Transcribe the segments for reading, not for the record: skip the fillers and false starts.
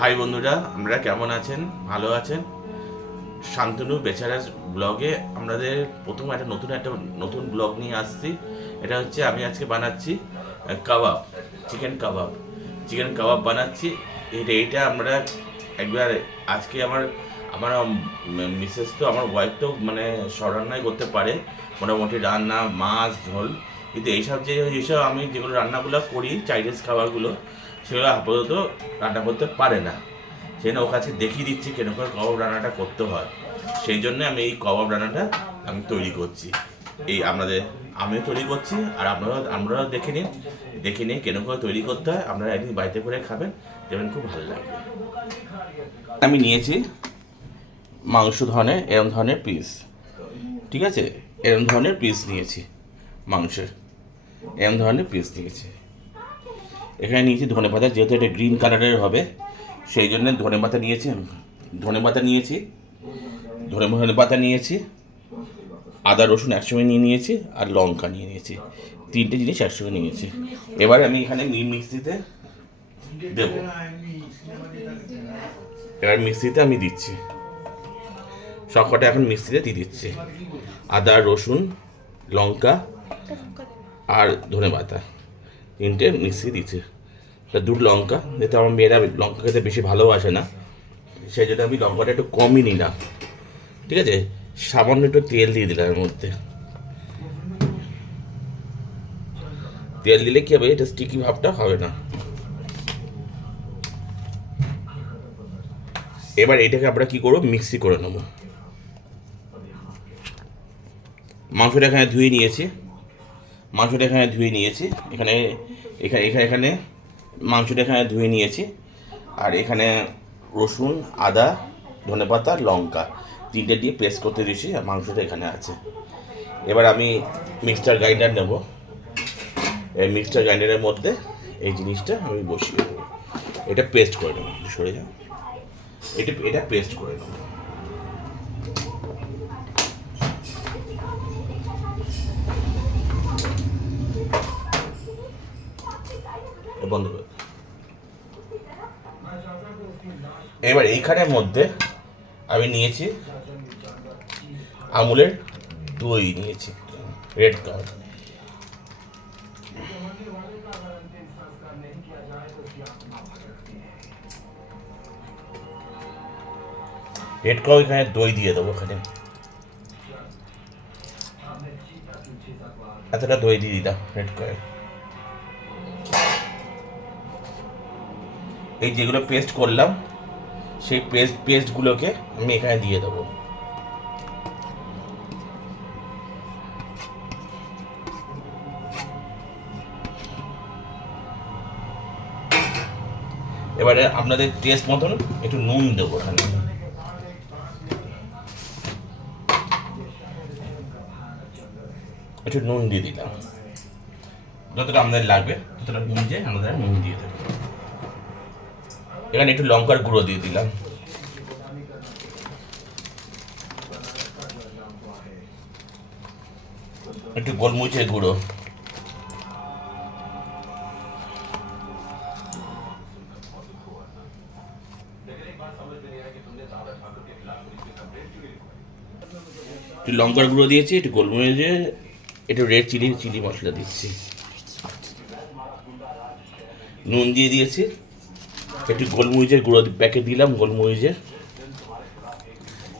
High বন্ধুরা, আমরা কেমন আছেন? ভালো আছেন? শান্তনু বেচারাস ব্লগে আমাদের প্রথম একটা নতুন ব্লগ নিয়ে আসছি। এটা হচ্ছে আমি আজকে বানাচ্ছি কাবাব, চিকেন কাবাব। চিকেন কাবাব বানাচ্ছি। এইটা আমরা একবার আজকে আমার আমার মিসেস তো আমার ওয়াইফ তো মানে সব রান্নাই করতে পারে, মোটামুটি রান্না, মাছ, ঝোল। কিন্তু এইসব আমি যেগুলো রান্নাগুলো করি, চাইনিজ খাবারগুলো, সেগুলো আপাতত রান্না করতে পারে না। সেই জন্য ওর কাছে দেখিয়ে দিচ্ছি কেন করে কাবাব রান্নাটা করতে হয়। সেই জন্য আমি এই কাবাব রান্নাটা আমি তৈরি করছি। আমিও তৈরি করছি, আর আপনারাও দেখে নিন কেন করে তৈরি করতে হয়। আপনারা একদিন বাড়িতে করে খাবেন, দেখবেন খুব ভালো লাগবে। আমি নিয়েছি এরম ধরনের পিস, ঠিক আছে? এরম ধরনের পিস নিয়েছি, মাংসের এরম ধরনের পিস নিয়েছি। এখানে নিয়েছি ধনেপাতা, যেহেতু এটা গ্রিন কালারের হবে সেই জন্য ধনেপাতা নিয়েছি। ধনেপাতা নিয়েছি, আদা রসুন একসঙ্গে নিয়েছি, আর লঙ্কা নিয়েছি। তিনটে জিনিস একসঙ্গে নিয়েছি। এবার আমি এখানে মিক্সিতে দেবো। এবার মিক্সিতে আমি দিচ্ছি, সবকটা এখন মিক্সিতে দিয়ে দিচ্ছি। আদা রসুন লঙ্কা আর ধনেপাতা তিনটে মিক্সি দিচ্ছি। দুটো লঙ্কা, যেহেতু আমার মেয়েরা লঙ্কা খেতে বেশি ভালোবাসে না, সেই জন্য আমি লঙ্কাটা একটু কমই নিলাম, ঠিক আছে? সামান্য একটু তেল দিয়ে দিলাম এর মধ্যে। তেল দিলে কি হবে, এটা স্টিকি ভাবটা হবে না। এবার এটাকে আমরা কি করবো, মিক্সি করে নেবো। মাংসটা এখানে ধুয়ে নিয়েছি, এখানে এখানে এখানে এখানে মাংসটা এখানে ধুয়ে নিয়েছি। আর এখানে রসুন, আদা, ধনেপাতা, লঙ্কা তিনটে দিয়ে পেস্ট করতে দিয়েছি, আর মাংসটা এখানে আছে। এবার আমি মিক্সচার গ্রাইন্ডার নেব। এই মিক্সচার গ্রাইন্ডারের মধ্যে এই জিনিসটা আমি বসিয়ে দেবো। এটা পেস্ট করে নেবো, সরে যাও। এটা পেস্ট করে নেবো। বন্ধ করে। এবার এইখানের মধ্যে আমি নিয়েছি আমুলের দই নিয়েছি, রেড কালার। এখানে দই দিয়ে দেবো। এখানে এতটা দই দিয়ে দিলাম রেড কালার। এই যেগুলো পেস্ট করলাম, সেই পেস্টগুলোকে আমি এখানে দিয়ে দেবো। এবারে আপনাদের টেস্ট মতন একটু নুন দেবো এখানে। একটু নুন দিয়ে দিলাম, যতটা আমাদের লাগবে ততটা বুঝে আমাদের নুন দিয়ে দেবো। এখানে একটু লঙ্কার গুঁড়ো দিয়ে দিলাম, একটু গোলমরিচের গুঁড়ো, একটু লঙ্কার গুঁড়ো দিয়েছি, একটু গোলমরিচের, একটু রেড চিলি মশলা দিচ্ছি, নুন দিয়ে দিয়েছি, একটু গোলমরিচের গুঁড়ো প্যাকেট দিলাম গোলমরিচের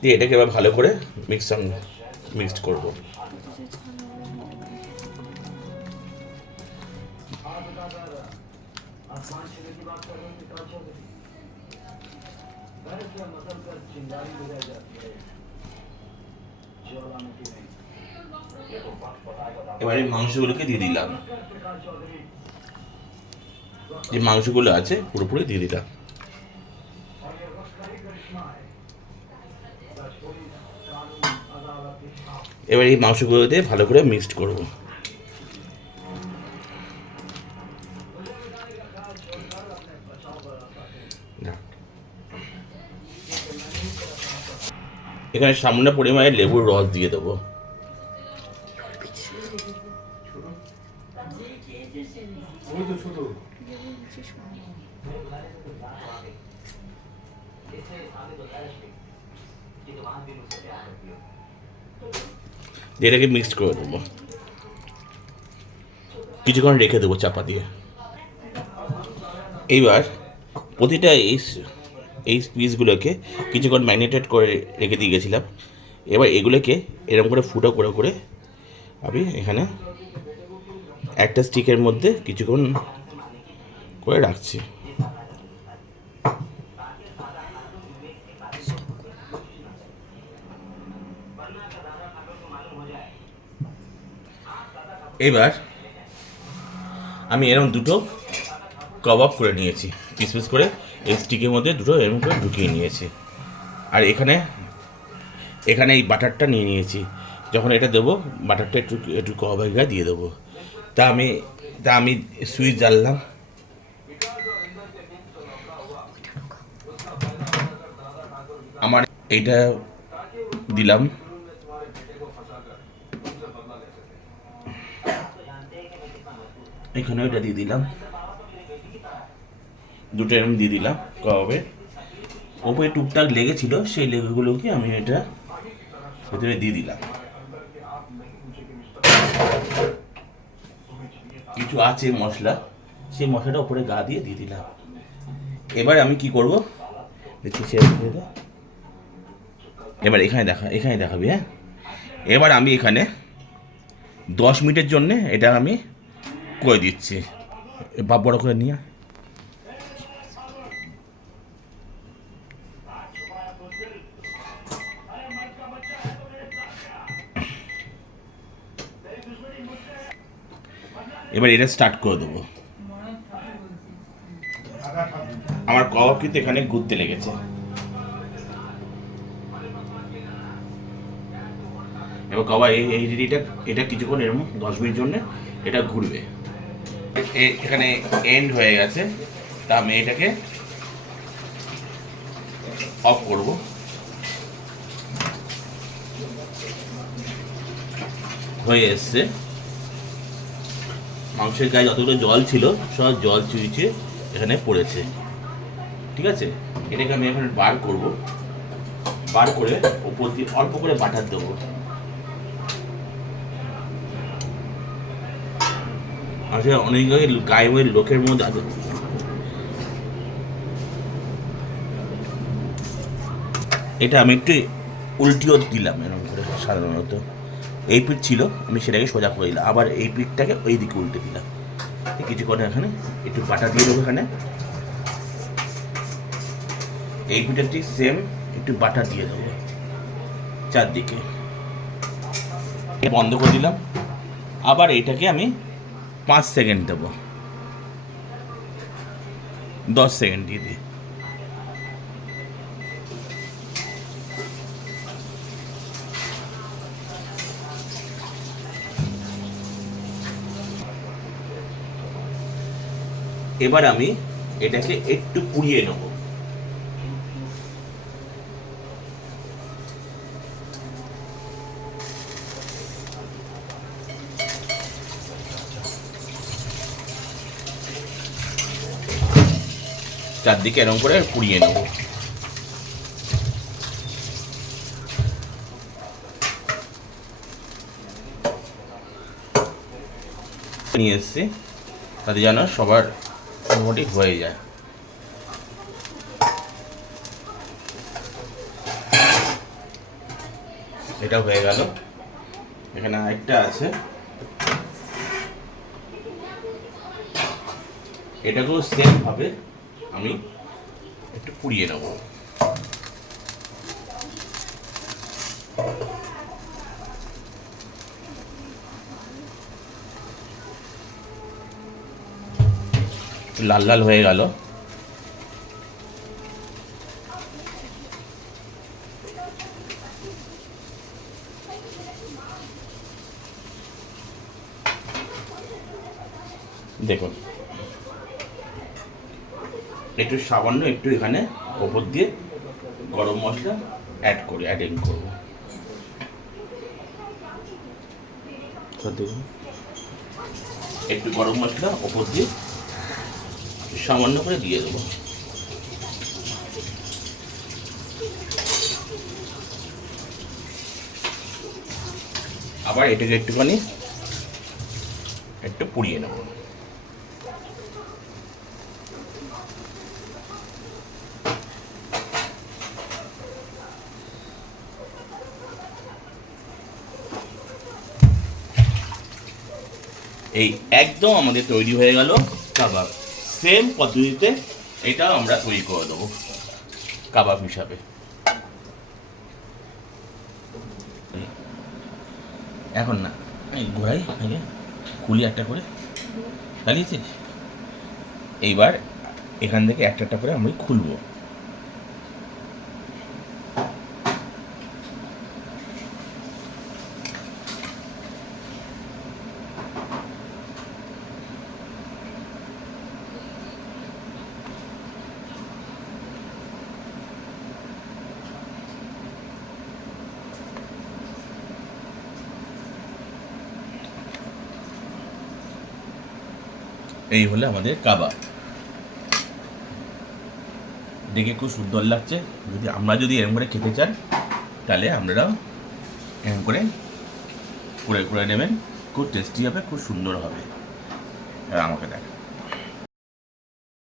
দিয়ে। এটাকে এবার ভালো করে মিক্সড করবো। এবার এই মাংসগুলোকে দিয়ে দিলাম, যে মাংসগুলো আছে পুরোপুরি দিয়ে দিলাম। এবার এই মাংসগুলো দিয়ে ভালো করে মিক্সড করবো। এখানে সামান্য পরিমাণে লেবুর রস দিয়ে দেবো। এটাকে মিক্স করে দেবো, কিছুক্ষণ রেখে দেবো চাপা দিয়ে। এইবার প্রতিটা এই পিসগুলোকে কিছুক্ষণ ম্যারিনেটেড করে রেখে দিয়ে গেছিলাম। এবার এগুলোকে এরকম করে ফুটো করে করে আমি এখানে একটা স্টিকের মধ্যে কিছুক্ষণ করে রাখছি। এবার আমি এরকম দুটো কাবাব করে নিয়েছি, পিস পিস করে এই স্টিকের মধ্যে দুটো এরকম করে ঢুকিয়ে নিয়েছি। আর এখানে এই বাটারটা নিয়ে নিয়েছি। যখন এটা দেবো বাটারটা একটু একটু কাবাবের গায়ে দিয়ে দেবো। তা আমি সুইচ জ্বাললাম। আমার এইটা দিলাম, এখানে ওইটা দিয়ে দিলাম, দুটো এরকম দিয়ে দিলাম কাবাবে। ওপরে টুকটাক লেগেছিল, সেই লেগেগুলোকে আমি এটা ভেতরে দিয়ে দিলাম। কিছু আছে মশলা, সেই মশলাটা ওপরে গা দিয়ে দিলাম। এবার আমি কি করবো দেখছি, এবার এখানে দেখাবি। হ্যাঁ, এবার আমি এখানে 10 মিনিটের জন্যে এটা আমি করে দিচ্ছি। বাপ বড় করে নিয়ে এবার এটা স্টার্ট করে দেবো। আমার কাবাব কিন্তু এখানে ঘুরতে লেগেছে। এবার কাবাব এটা কিছুক্ষণ এরকম 10 মিনিট জন্য এটা ঘুরবে। এখানে এন্ড হয়ে গেছে, তা আমি এটাকে অফ করব। হয়ে এসছে, মাংসের গায়ে যতগুলো জল ছিল সব জল চুইছে এখানে পড়েছে। ঠিক আছে, এটাকে আমি এখন বার করব। বার করে উপর দিয়ে অল্প করে বাটার দেবো। আসলে অনেক গায়ে লোকের মধ্যে আছে। এটা আমি একটু উল্টিও দিলাম এরকম করে। সাধারণত এই পিঠ ছিল, আমি সেটাকে সোজা করে দিলাম, আবার এই পিঠটাকে ওই দিকে উল্টে দিলাম। কিছুক্ষণ এখানে একটু বাটা দিয়ে দেবো। এখানে এই পিঠের ঠিক সেম একটু বাটার দিয়ে দেবো চারদিকে। বন্ধ করে দিলাম। আবার এইটাকে আমি 5 সেকেন্ড দেবো, 10 সেকেন্ড দিয়ে দিই। এবার আমি এটাকে একটু পুড়িয়ে নেব। চারদিকে এরকম করে পুড়িয়ে নেব। নিয়ে এসছি, তাতে যেন সবার মোটামুটি হয়ে যায়। এটা হয়ে গেল। এখানে আরেকটা আছে, এটাকেও সেম ভাবে আমি একটু পুড়িয়ে নেব। লাল লাল হয়ে গেল। দেখুন, একটু সামান্য একটু এখানে ওপর দিয়ে গরম মশলা অ্যাডিং করবো। একটু গরম মশলা ওপর দিয়ে সামান্য করে দিয়ে দেবো। আবার এটাকে একটুখানি একটু পুড়িয়ে নেব। এই একদম আমাদের তৈরি হয়ে গেল কাবাব। সেম পদ্ধতিতে এটাও আমরা তৈরি করে দেবো কাবাব হিসাবে। এখন না ঘোরাই আগে খুলি একটা করে, চালিয়েছিস? এইবার এখান থেকে একটা একটা করে আমি খুলবো। এই হলো আমাদের কাবাব। দেখে খুব সুন্দর লাগছে। যদি এরকম করে খেতে চান তাহলে আপনারাও এরকম করে করে নেবেন। খুব টেস্টি হবে, খুব সুন্দর হবে। আমাকে দেখ।